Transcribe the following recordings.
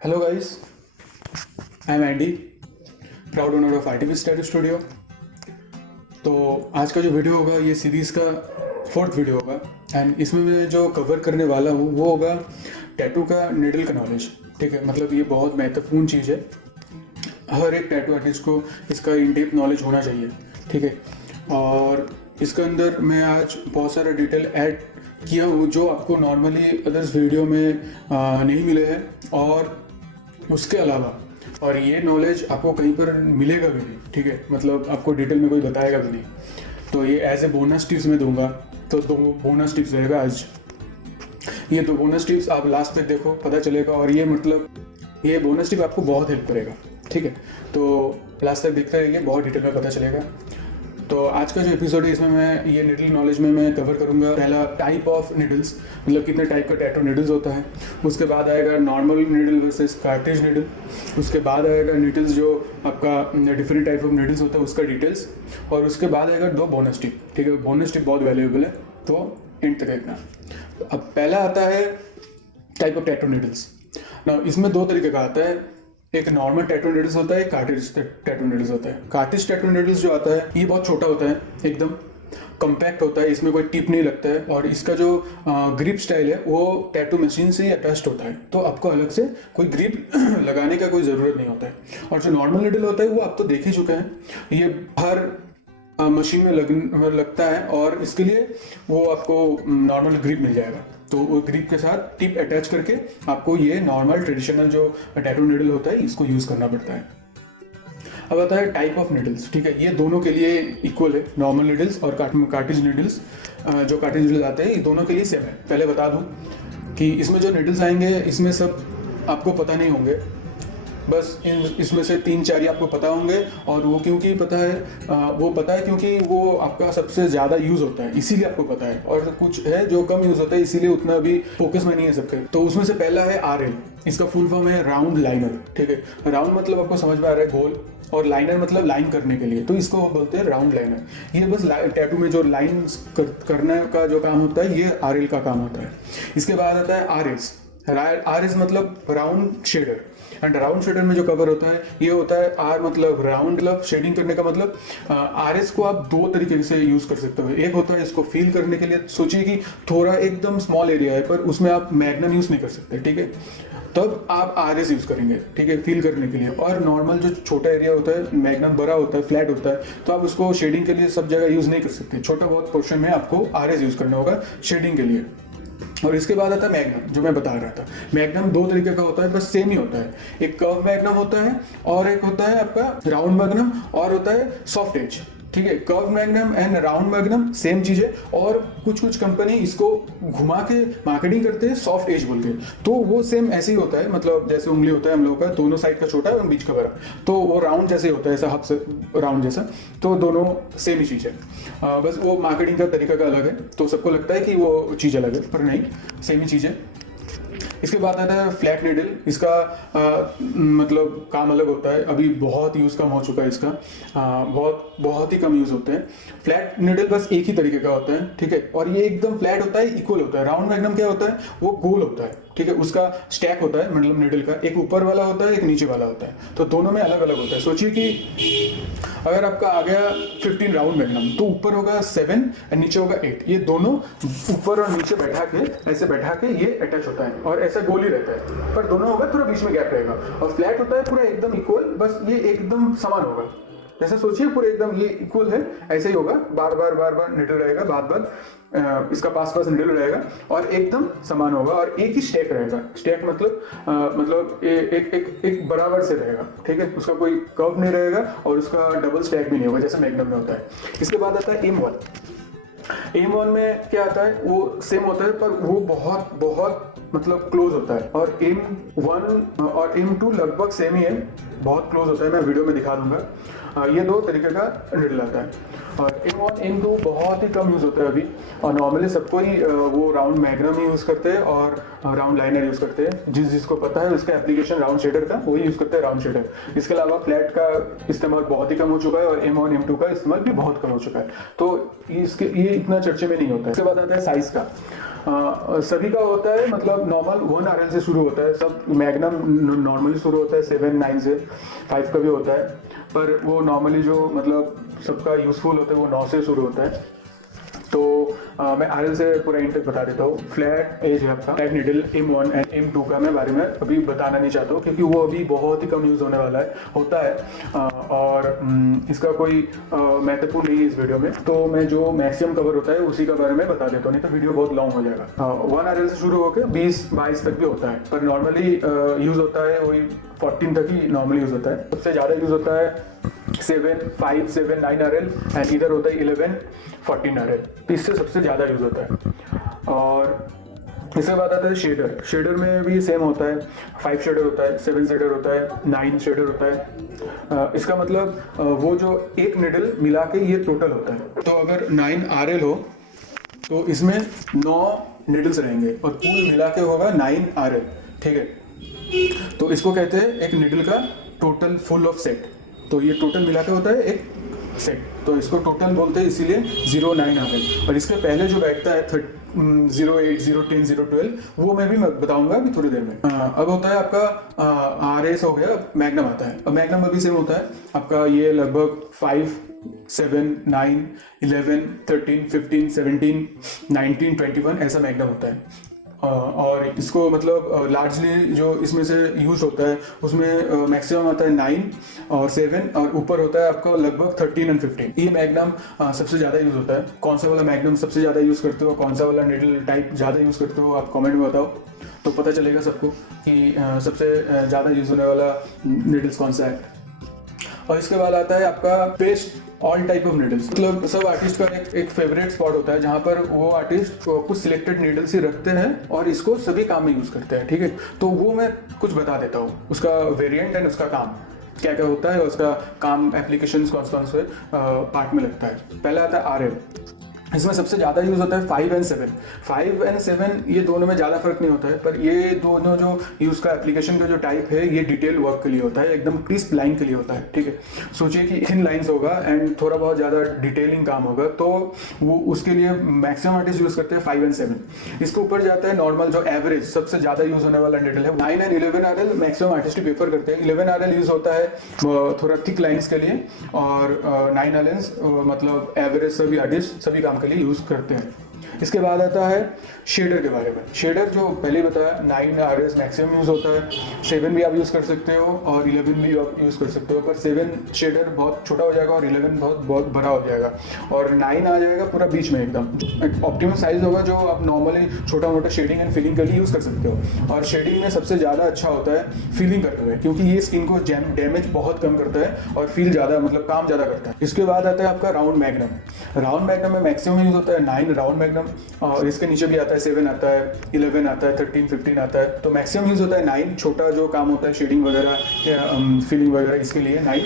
Hello guys, I'm Andy, proud owner of ITV Study Studio। तो आज का जो वीडियो होगा ये सीरीज़ का फोर्थ वीडियो होगा एंड इसमें मैं जो कवर करने वाला हूँ वो होगा टैटू का नीडल का नॉलेज। ठीक है, मतलब ये बहुत महत्वपूर्ण चीज़ है, हर एक टैटू आर्टिस्ट को इसका इन डेप्थ नॉलेज होना चाहिए। ठीक है, और इसके अंदर मैं आज बहुत सारा डिटेल ऐड किया हूँ जो आपको नॉर्मली अदर्स वीडियो में नहीं मिले हैं, और उसके अलावा और ये नॉलेज आपको कहीं पर मिलेगा भी नहीं। ठीक है, मतलब आपको डिटेल में कोई बताएगा भी नहीं, तो ये एज ए बोनस टिप्स में दूंगा। तो दो बोनस टिप्स रहेगा आज, ये दो बोनस टिप्स आप लास्ट तक देखो, पता चलेगा। और ये मतलब ये बोनस टिप आपको बहुत हेल्प करेगा। ठीक है, तो लास्ट तक देखते रहिए, बहुत डिटेल में पता चलेगा। तो आज का जो एपिसोड है इसमें मैं ये निडल नॉलेज में मैं कवर करूंगा। पहला टाइप ऑफ निडल्स, मतलब कितने टाइप का टैटू निडल्स होता है। उसके बाद आएगा normal needle versus cartridge needle. उसके बाद आएगा निडल्स जो आपका डिफरेंट टाइप ऑफ निडल्स होता है उसका डिटेल्स। और उसके बाद आएगा दो बोनस टिप। ठीक है, बोनस टिप बहुत वैल्यूएबल है, तो एंड तक देखना। अब पहला आता है टाइप ऑफ टैटू निडल्स ना। इसमें दो तरीके का आता है, एक नॉर्मल टैटू निडल्स होता है, एक कार्ट्रिज टैटू निडल्स होता है। कार्ट्रिज टैटू निडल्स जो आता है ये बहुत छोटा होता है, एकदम कम्पैक्ट होता है, इसमें कोई टिप नहीं लगता है, और इसका जो ग्रिप स्टाइल है वो टैटू मशीन से ही अटैच्ड होता है, तो आपको अलग से कोई ग्रिप लगाने का कोई ज़रूरत नहीं होता है। और जो नॉर्मल निडल होता है वो आप तो देख ही चुके हैं, ये हर मशीन में लगता है, और इसके लिए वो आपको नॉर्मल ग्रिप मिल जाएगा। तो वो ग्रिप के साथ टिप अटैच करके आपको ये नॉर्मल ट्रेडिशनल जो टैटू निडल होता है इसको यूज़ करना पड़ता है। अब आता है टाइप ऑफ निडल्स। ठीक है, ये दोनों के लिए इक्वल है, नॉर्मल निडल्स और कार्ट्रिज निडल्स। जो कार्ट्रिज निडल्स आते हैं ये दोनों के लिए सेम है। पहले बता दूं कि इसमें जो निडल्स आएंगे इसमें सब आपको पता नहीं होंगे, बस इसमें से 3-4 ही आपको पता होंगे। और वो क्योंकि पता है, वो पता है क्योंकि वो आपका सबसे ज़्यादा यूज़ होता है, इसीलिए आपको पता है। और कुछ है जो कम यूज़ होता है, इसीलिए उतना भी फोकस में नहीं है सबके। तो उसमें से पहला है RL। इसका फुल फॉर्म है राउंड लाइनर। ठीक है, राउंड मतलब आपको समझ में आ रहा है गोल, और लाइनर मतलब लाइन करने के लिए, तो इसको बोलते हैं राउंड लाइनर। ये बस टैटू में जो लाइन करने का जो काम होता है ये RL का काम होता है। इसके बाद आता है RS। RS मतलब round shader. And round shader में जो कवर होता है ये होता है R मतलब राउंड, मतलब शेडिंग करने का मतलब। RS को आप दो तरीके से यूज कर सकते हो। एक होता है इसको फील करने के लिए, सोचिए कि थोड़ा एकदम स्मॉल एरिया है पर उसमें आप मैग्नम यूज नहीं कर सकते। ठीक है, तब आप RS यूज करेंगे। ठीक है, फील करने के लिए। और नॉर्मल जो छोटा एरिया होता है, मैग्नम बड़ा होता है, फ्लैट होता है, तो आप उसको शेडिंग के लिए सब जगह यूज नहीं कर सकते। छोटा बहुत पोर्शन में आपको RS यूज करना होगा शेडिंग के लिए। और इसके बाद आता है मैग्नम, जो मैं बता रहा था। मैग्नम दो तरीके का होता है, बस सेम ही होता है। एक कर्व मैग्नम होता है और एक होता है आपका राउंड मैग्नम, और होता है सॉफ्ट एज। ठीक है, curve magnum and round magnum same चीज है, और कुछ कुछ कंपनी इसको घुमा के मार्केटिंग करते हैं सॉफ्ट एज बोल के, तो वो सेम ऐसे ही होता है। मतलब जैसे उंगली होता है हम लोगों का, दोनों साइड का छोटा है और बीच का बड़ा, तो वो राउंड जैसे होता है, ऐसा हब से राउंड जैसा। तो दोनों सेम ही चीज है, बस वो मार्केटिंग का तरीका का अलग है, तो सबको लगता है कि वो चीज अलग है, पर नहीं, सेम ही चीज है। इसके बाद आता है फ्लैट निडल। इसका मतलब काम अलग होता है, अभी बहुत यूज़ कम हो चुका है इसका, बहुत ही कम यूज़ होते हैं। फ्लैट निडल बस एक ही तरीके का होता है। ठीक है, और ये एकदम फ्लैट होता है, इक्वल होता है। राउंड मैग्नम क्या होता है, वो गोल होता है। ठीक है, उसका स्टैक होता है, मतलब निडल का एक ऊपर वाला होता है, एक नीचे वाला होता है, तो दोनों में अलग अलग होता है। सोचिए कि अगर आपका आ गया 15 राउंड मैग्नम, तो ऊपर होगा 7 और नीचे होगा 8। ये दोनों ऊपर और नीचे बैठा के, ऐसे बैठा के ये अटैच होता है, और ऐसा गोल ही रहता है, पर दोनों होगा, थोड़ा बीच में गैप रहेगा। और फ्लैट होता है पूरा एकदम इक्वल, बस ये एकदम समान होगा। जैसे सोचिए पूरे एकदम ये इक्वल है, ऐसे ही होगा, बार बार निडल रहेगा, बाद इसका पास निडल रहेगा, और एकदम समान होगा, और एक ही स्टैक रहेगा। स्टैक मतलब एक बराबर से रहेगा। ठीक है, उसका कोई कर्व नहीं रहेगा, और उसका डबल स्टैक भी नहीं होगा जैसे मैग्नम में होता है। इसके बाद आता है M1 में क्या आता है, वो सेम होता है, पर वो बहुत मतलब क्लोज होता है। और M1 और M2 लगभग सेम ही है, बहुत क्लोज होता है, मैं वीडियो में दिखा दूंगा। ये दो तरीके का निडल आता है। और M1 M2 बहुत ही कम यूज़ होता है अभी, और नॉर्मली सबको ही वो राउंड मैग्नम ही यूज़ करते हैं और राउंड लाइनर यूज़ करते हैं। जिसको पता है उसका एप्लीकेशन राउंड शेडर का, वही यूज़ करते हैं राउंड शेडर। इसके अलावा फ्लैट का इस्तेमाल बहुत ही कम हो चुका है, और M1 M2 का इस्तेमाल भी बहुत कम हो चुका है, तो ये इतना चर्चे में नहीं होता है। इसके बाद आता है साइज़ का। सभी का होता है मतलब नॉर्मल 1 RL से शुरू होता है, सब मैग्नम नॉर्मली शुरू होता है 7 9 से, 5 का भी होता है, पर वो नॉर्मली जो मतलब सबका यूजफुल होता है वो 9 से शुरू होता है। तो मैं RL से पूरा इंटेक बता देता हूँ। फ्लैट एज है आपका type needle M1 and M2 का मैं बारे में अभी बताना नहीं चाहता हूँ, क्योंकि वो अभी बहुत ही कम यूज़ होने वाला है होता है, और इसका कोई महत्वपूर्ण नहीं है इस वीडियो में। तो मैं जो मैक्सिमम कवर होता है उसी का बारे में बता देता हूँ, नहीं तो वीडियो बहुत लॉन्ग हो जाएगा। 1 RL से शुरू होकर 20-22 तक भी होता है, पर नॉर्मली यूज़ होता है वही 14 तक ही नॉर्मली यूज़ होता है। सबसे ज़्यादा यूज़ होता है 7, 5, 7, 9 RL एंड इधर होता है 11, 14 RL, तो इससे सबसे ज़्यादा यूज़ होता है। और इसके बाद आता है शेडर। शेडर में भी सेम होता है, 5 शेडर होता है, 7 शेडर होता है, 9 शेडर होता है। इसका मतलब वो जो एक निडल मिला के ये टोटल होता है। तो अगर 9 RL हो तो इसमें 9 निडल्स रहेंगे और पूल मिला के होगा 9 RL, ठीक है। तो इसको कहते हैं एक निडल का टोटल फुल ऑफ सेट। तो ये टोटल मिला के होता है एक सेट, तो इसको टोटल बोलते हैं, इसीलिए 0-9 RL। और इसके पहले जो बैठता है 0-8, 0-10, 0-12 वो मैं भी बताऊंगा अभी थोड़ी देर में। अब होता है आपका RS हो गया, मैग्नम आता है। अब मैग्नम अभी सेम होता है आपका, ये लगभग 5, 7, 9, 11, 13, 15, 17, 19, 21 ऐसा मैग्नम होता है। और इसको मतलब लार्जली जो इसमें से यूज होता है उसमें मैक्सिमम आता है 9 और 7, और ऊपर होता है आपका लगभग 13 और 15। ये मैग्नम सबसे ज़्यादा यूज होता है। कौन सा वाला मैग्नम सबसे ज़्यादा यूज़ करते हो, कौन सा वाला निडल टाइप ज़्यादा यूज़ करते हो, आप कमेंट में बताओ, तो पता चलेगा सबको कि सबसे ज़्यादा यूज़ होने वाला निडल्स कौन सा है। और इसके बाद आता है आपका best all type of needles. मतलब सब आर्टिस्ट का एक फेवरेट स्पॉट होता है जहाँ पर वो आर्टिस्ट कुछ सिलेक्टेड नीडल्स ही रखते हैं और इसको सभी काम में यूज़ करते हैं, ठीक है। तो वो मैं कुछ बता देता हूँ, उसका वेरिएंट एंड उसका काम क्या क्या होता है, उसका काम एप्लीकेशंस कौन से पार्ट में लगता है। पहला आता है RL। इसमें सबसे ज़्यादा यूज़ होता है 5 एंड 7। 5 एंड 7 ये दोनों में ज़्यादा फर्क नहीं होता है, पर ये दोनों जो यूज़ का एप्लीकेशन का जो टाइप है ये डिटेल वर्क के लिए होता है, एकदम क्रिस्प लाइन के लिए होता है, ठीक है। सोचिए कि थिन लाइंस होगा एंड थोड़ा बहुत ज़्यादा डिटेलिंग काम होगा, तो वो उसके लिए मैक्सिमम आर्टिस्ट यूज़ करते हैं 5 एंड 7। इसके ऊपर जाता है नॉर्मल जो एवरेज सबसे ज़्यादा यूज़ होने वाला निडल है 9 and 11 RL। Maximum artist prefer करते हैं 11 RL यूज़ होता है थोड़ा थिक लाइन्स के लिए, और 9 RL मतलब एवरेज सभी आर्टिस्ट सभी काम के लिए यूज़ करते हैं। इसके बाद आता है शेडर के बारे में। शेडर जो पहले बताया 9 RS मैक्सिमम यूज़ होता है, 7 भी आप यूज़ कर सकते हो और 11 भी आप यूज़ कर सकते हो, पर 7 शेडर बहुत छोटा हो जाएगा और 11 बहुत बड़ा हो जाएगा, और 9 आ जाएगा पूरा बीच में एकदम ऑप्टिमम साइज होगा, जो आप नॉर्मली छोटा मोटा शेडिंग एंड फिलिंग के लिए यूज़ कर सकते हो। और शेडिंग में सबसे ज़्यादा अच्छा होता है फिलिंग करते हुए, क्योंकि ये स्किन को डैमेज बहुत कम करता है और फील ज़्यादा मतलब काम ज़्यादा करता है। इसके बाद आता है आपका राउंड मैग्नम। राउंड मैग्नम में मैक्सिमम यूज़ होता है 9 राउंड मैग्नम, और इसके नीचे भी आता है 7 आता है, 11 आता है, 13, 15 आता है। तो मैक्सिमम यूज़ होता है 9, छोटा जो काम होता है शेडिंग वगैरह या फिलिंग वगैरह इसके लिए 9।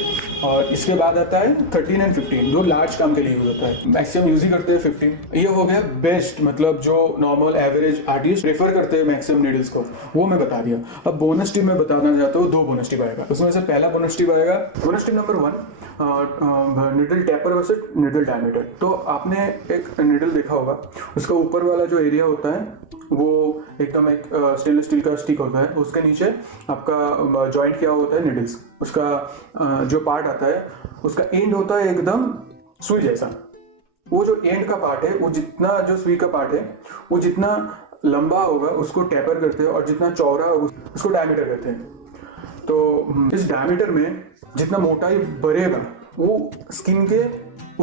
और इसके बाद आता है 13 एंड 15 जो लार्ज काम के लिए यूज़ होता है, मैक्सिमम यूज़ ही करते हैं 15। ये हो गया बेस्ट, मतलब जो नॉर्मल एवरेज आर्टिस्ट प्रेफर करते हैं मैक्सिमम नीडल्स को, वो मैं बता दिया। अब बोनस टिप मैं बताना चाहता हूँ, 2 बोनस टिप आएगा। उसमें से पहला बोनस टिप आएगा, bonus tip number 1, needle tapper versus needle diameter. तो आपने एक निडल देखा होगा, उसका ऊपर वाला जो एरिया होता है वो एकदम एक स्टेनलेस स्टील का स्टिक होता है, उसके नीचे आपका जॉइंट किया होता है निडल्स। उसका जो पार्ट आता है उसका एंड होता है एकदम सुई जैसा। वो जो एंड का पार्ट है, वो जितना जो सुई का पार्ट है वो जितना लंबा होगा उसको टैपर करते हैं, और जितना चौड़ा होगा उसको डायमीटर कहते हैं। तो इस डायमीटर में जितना मोटाई बढ़ेगा वो स्किन के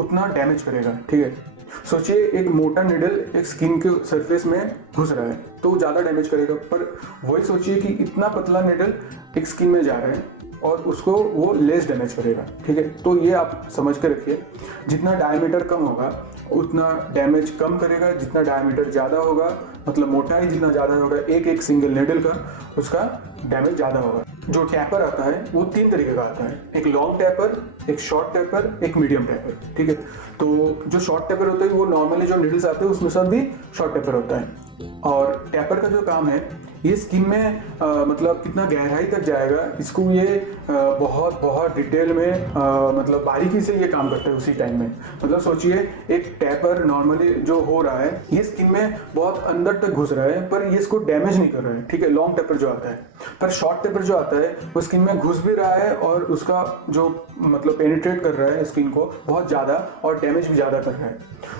उतना डैमेज करेगा, ठीक है। सोचिए एक मोटा निडल एक स्किन के सरफेस में घुस रहा है तो ज़्यादा डैमेज करेगा, पर वही सोचिए कि इतना पतला निडल एक स्किन में जा रहा है और उसको वो लेस डैमेज करेगा, ठीक है। तो ये आप समझ के रखिए, जितना डायमीटर कम होगा उतना डैमेज कम करेगा, जितना डायमीटर ज़्यादा होगा मतलब मोटाई जितना ज़्यादा होगा एक सिंगल निडल का, उसका डैमेज ज़्यादा होगा। जो टैपर आता है वो 3 तरीके का आता है, एक लॉन्ग टैपर, एक शॉर्ट टैपर, एक मीडियम टैपर, ठीक है। तो जो शॉर्ट टैपर होता है वो नॉर्मली जो निडल्स आते हैं उसमें सब भी शॉर्ट टैपर होता है। और टैपर का जो काम है ये स्किन में मतलब कितना गहराई तक जाएगा, इसको ये बहुत बहुत डिटेल में मतलब बारीकी से ये काम करता है उसी टाइम में। मतलब सोचिए एक टैपर नॉर्मली जो हो रहा है ये स्किन में बहुत अंदर तक घुस रहा है पर ये इसको डैमेज नहीं कर रहा है, ठीक है, लॉन्ग टैपर जो आता है। पर शॉर्ट टैपर जो आता है वो स्किन में घुस भी रहा है और उसका जो मतलब पेनिट्रेट कर रहा है स्किन को बहुत ज़्यादा और डैमेज भी ज़्यादा कर रहा है।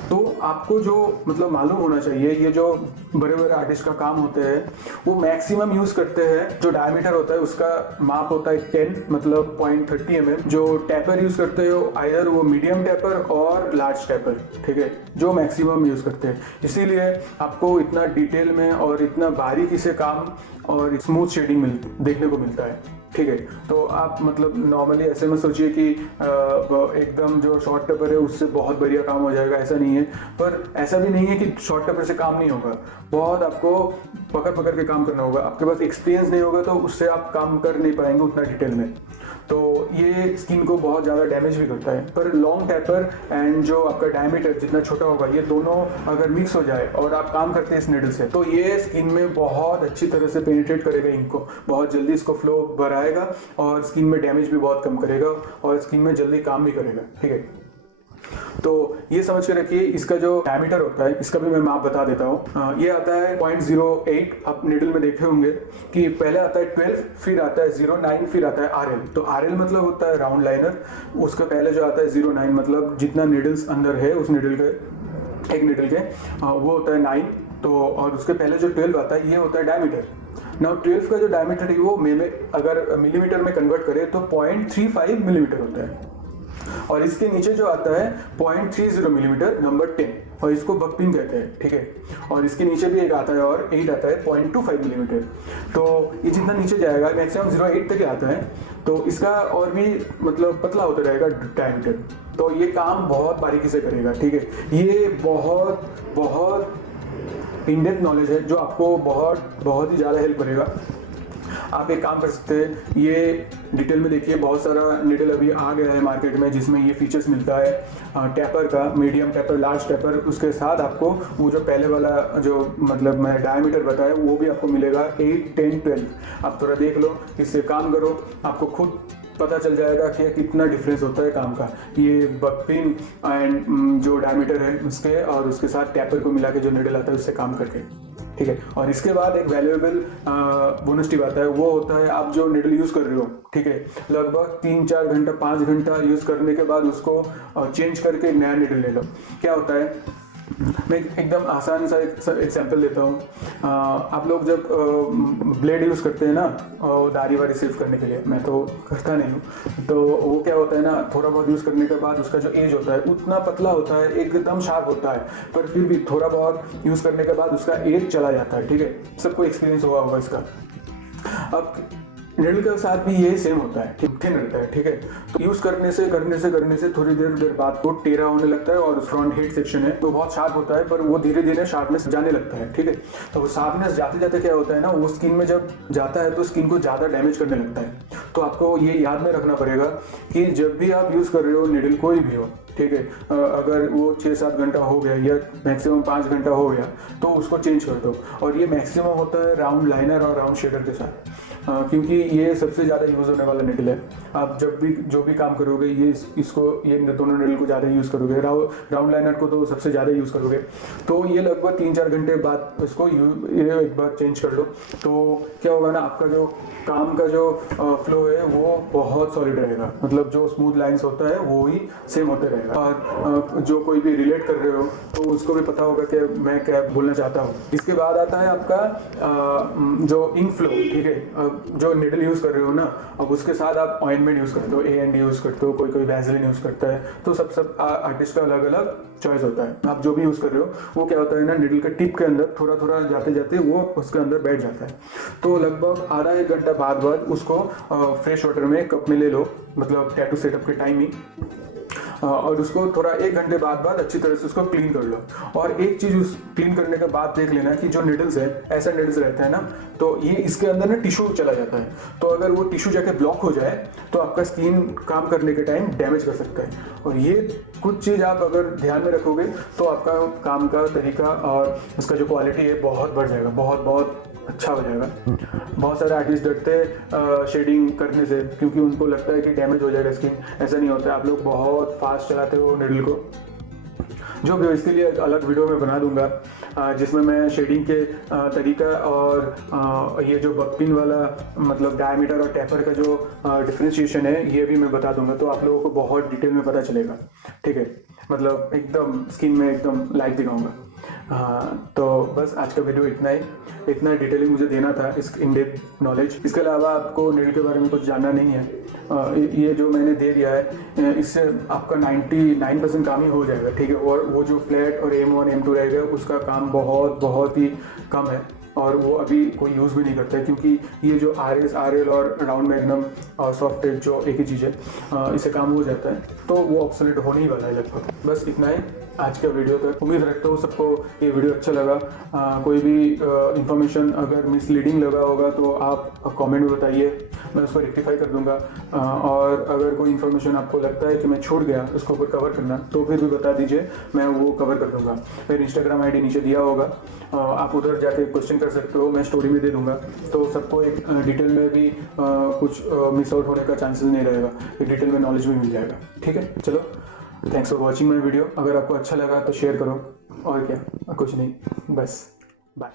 तो आपको जो मतलब मालूम होना चाहिए, ये जो बड़े बड़े आर्टिस्ट का काम होते हैं वो मैक्सिमम यूज करते हैं, जो डायमीटर होता है उसका माप होता है 10 मतलब 0.30 mm। जो टैपर यूज करते हो आइदर वो मीडियम टैपर और लार्ज टैपर, ठीक है, जो मैक्सिमम यूज करते हैं। इसीलिए आपको इतना डिटेल में और इतना बारीकी से काम और स्मूथ शेडिंग देखने को मिलता है, ठीक है। तो आप मतलब नॉर्मली ऐसे मत सोचिए कि एकदम जो शॉर्ट टैपर है उससे बहुत बढ़िया काम हो जाएगा, ऐसा नहीं है। पर ऐसा भी नहीं है कि शॉर्ट टैपर से काम नहीं होगा, बहुत आपको पकड़ पकड़ के काम करना होगा। आपके पास एक्सपीरियंस नहीं होगा तो उससे आप काम कर नहीं पाएंगे उतना डिटेल में, तो ये स्किन को बहुत ज़्यादा डैमेज भी करता है। पर लॉन्ग टैपर एंड जो आपका डायमीटर जितना छोटा होगा ये दोनों अगर मिक्स हो जाए और आप काम करते हैं इस निडल से तो ये स्किन में बहुत अच्छी तरह से पेनिट्रेट करेगा, इनको बहुत जल्दी इसको फ्लो बढ़ाएगा और स्किन में डैमेज भी बहुत कम करेगा और स्किन में जल्दी काम भी करेगा, ठीक है। तो ये समझ के रखिए। इसका जो डायमीटर होता है इसका भी मैं माप बता देता हूँ। ये आता है 0.08। आप निडल में देखे होंगे कि पहले आता है 12, फिर आता है 0.9, फिर आता है RL। तो RL मतलब होता है राउंड लाइनर, उसका पहले जो आता है 0.9 मतलब जितना निडल्स अंदर है उस निडल के एक निडल के वो होता है 9। तो और उसके पहले जो 12 आता है ये होता है डायमीटर। नाउ 12 का जो डायमीटर है वो अगर मिलीमीटर में कन्वर्ट करें तो 0.35 मिलीमीटर होता है। और इसके नीचे जो आता है 0.30 मिलीमीटर नंबर 10, और इसको बकपिन कहते हैं, ठीक है। और इसके नीचे भी एक आता है और 8 आता है 0.25 मिलीमीटर। तो ये जितना नीचे जाएगा मैक्सिमम 0.8 तक आता है, तो इसका और भी मतलब पतला होता रहेगा डायमीटर। तो ये काम बहुत बारीकी से करेगा, ठीक है। ये बहुत बहुत इन डेप्थ नॉलेज है जो आपको बहुत ही ज़्यादा हेल्प करेगा। आप एक काम कर सकते हैं, ये डिटेल में देखिए, बहुत सारा निडल अभी आ गया है मार्केट में जिसमें ये फीचर्स मिलता है टैपर का, मीडियम टैपर, लार्ज टैपर। उसके साथ आपको वो जो पहले वाला जो मतलब मैं डायमीटर बताया वो भी आपको मिलेगा 8, 10, 12। आप थोड़ा देख लो, इससे काम करो, आपको खुद पता चल जाएगा कि कितना डिफरेंस होता है काम का। ये बकपिन एंड जो डायमीटर है उसके और उसके साथ टैपर को मिला के जो निडल आता है उससे काम करके, ठीक है। और इसके बाद एक वैल्यूएबल बोनस टिप आता है, वो होता है आप जो निडल यूज़ कर रहे हो, ठीक है, लगभग 3-4 घंटा 5 घंटा यूज़ करने के बाद उसको चेंज करके नया निडल ले लो। क्या होता है, मैं एकदम आसान सा एग्जाम्पल देता हूँ। आप लोग जब ब्लेड यूज़ करते हैं ना दाढ़ी वाड़ी सेव करने के लिए, मैं तो करता नहीं हूँ, तो वो क्या होता है ना, थोड़ा बहुत यूज़ करने के बाद उसका जो एज होता है उतना पतला होता है, एकदम शार्प होता है, पर फिर भी थोड़ा बहुत यूज़ करने के बाद उसका एज चला जाता है, ठीक है। सबको एक्सपीरियंस हुआ होगा इसका। अब निडल के साथ भी ये सेम होता है, थिन रहता है, ठीक है। तो यूज करने से थोड़ी देर बाद वो टेढ़ा होने लगता है और फ्रंट हेड सेक्शन है तो बहुत शार्प होता है, पर वो धीरे धीरे शार्पनेस जाने लगता है, ठीक है। तो वो शार्पनेस जाते जाते क्या होता है ना, वो स्किन में जब जाता है तो स्किन को ज़्यादा डैमेज करने लगता है। तो आपको ये याद में रखना पड़ेगा कि जब भी आप यूज़ कर रहे हो निडल, कोई भी हो, ठीक है, अगर वो 6-7 घंटा हो गया या मैक्सिमम 5 घंटा हो गया तो उसको चेंज कर दो। और ये मैक्सिमम होता है राउंड लाइनर और राउंड शेडर के साथ, क्योंकि ये सबसे ज़्यादा यूज़ होने वाला निडल है। आप जब भी जो भी काम करोगे ये दोनों निडल को ज़्यादा यूज़ करोगे, राउंड लाइनर को तो सबसे ज़्यादा यूज़ करोगे। तो ये लगभग 3-4 घंटे बाद इसको एक बार चेंज कर लो, तो क्या होगा ना, आपका जो काम का जो फ्लो है वो बहुत सॉलिड रहेगा, मतलब जो स्मूथ लाइंस होता है वो ही सेम होते रहेगा। और जो कोई भी रिलेट कर रहे हो तो उसको भी पता होगा कि मैं क्या बोलना चाहता हूँ। इसके बाद आता है आपका जो इंक फ्लो, ठीक है। जो निडल यूज़ कर रहे हो ना, अब उसके साथ आप ऑइंटमेंट यूज़ करते हो, A&D यूज़ करते हो, कोई वैसलीन यूज़ करता है, तो सब आर्टिस्ट का अलग अलग चॉइस होता है। आप जो भी यूज़ कर रहे हो वो क्या होता है ना, निडल के टिप के अंदर थोड़ा थोड़ा जाते जाते वो उसके अंदर बैठ जाता है। तो लगभग आधा 1 घंटा बाद उसको फ्रेश वाटर में कप में ले लो, मतलब टैटू सेटअप के टाइम ही। और उसको थोड़ा 1 घंटे बाद अच्छी तरह से उसको क्लीन कर लो। और एक चीज़ उस क्लीन करने के बाद देख लेना कि जो निडल्स है, ऐसा निडल्स रहता है ना, तो ये इसके अंदर ना टिश्यू चला जाता है, तो अगर वो टिश्यू जाके ब्लॉक हो जाए तो आपका स्किन काम करने के टाइम डैमेज कर सकता है। और ये कुछ चीज़ आप अगर ध्यान में रखोगे तो आपका काम का तरीका और उसका जो क्वालिटी है बहुत बढ़ जाएगा, बहुत अच्छा हो जाएगा। बहुत सारे आर्टिस्ट डरते हैं शेडिंग करने से, क्योंकि उनको लगता है कि डैमेज हो जाएगा स्किन। ऐसा नहीं होता है, आप लोग बहुत फास्ट चलाते हो निडल को। जो भी हो, इसके लिए अलग वीडियो में बना दूंगा जिसमें मैं शेडिंग के तरीका और ये जो बकपिन वाला मतलब डायमीटर और टेपर का जो डिफ्रेंशिएशन है ये भी मैं बता दूंगा, तो आप लोगों को बहुत डिटेल में पता चलेगा। ठीक है, मतलब एकदम स्किन में एकदम लाइव दिखाऊंगा। हाँ, तो बस आज का वीडियो इतना डिटेलिंग मुझे देना था, इस इन डेप्थ नॉलेज। इसके अलावा आपको निडल के बारे में कुछ जानना नहीं है, ये जो मैंने दे दिया है इससे आपका 99% काम ही हो जाएगा। ठीक है, और वो जो फ्लैट और M1 M2 रहेगा उसका काम बहुत ही कम है, और वो अभी कोई यूज़ भी नहीं करता है, क्योंकि ये जो RS RL और राउंड मैग्नम और सॉफ्ट एज जो एक ही चीज़ है, इससे काम हो जाता है, तो वो ऑब्सोलेट होने ही वाला है लगभग। बस इतना ही आज का वीडियो तक। उम्मीद रखता हूँ सबको ये वीडियो अच्छा लगा। कोई भी इंफॉर्मेशन अगर मिसलीडिंग लगा होगा तो आप कमेंट में बताइए, मैं उसको रेक्टिफाई कर दूंगा। और अगर कोई इन्फॉर्मेशन आपको लगता है कि मैं छूट गया उसको ऊपर कवर करना, तो फिर भी बता दीजिए, मैं वो कवर कर दूंगा। मेरा इंस्टाग्राम ID नीचे दिया होगा, आप उधर जाके क्वेश्चन कर सकते हो, मैं स्टोरी में दे दूंगा, तो सबको एक डिटेल में भी कुछ मिस आउट होने का चांसेस नहीं रहेगा, एक डिटेल में नॉलेज भी मिल जाएगा। ठीक है, चलो, thanks for watching my video. अगर आपको अच्छा लगा तो शेयर करो, और क्या, कुछ नहीं, बस बाय।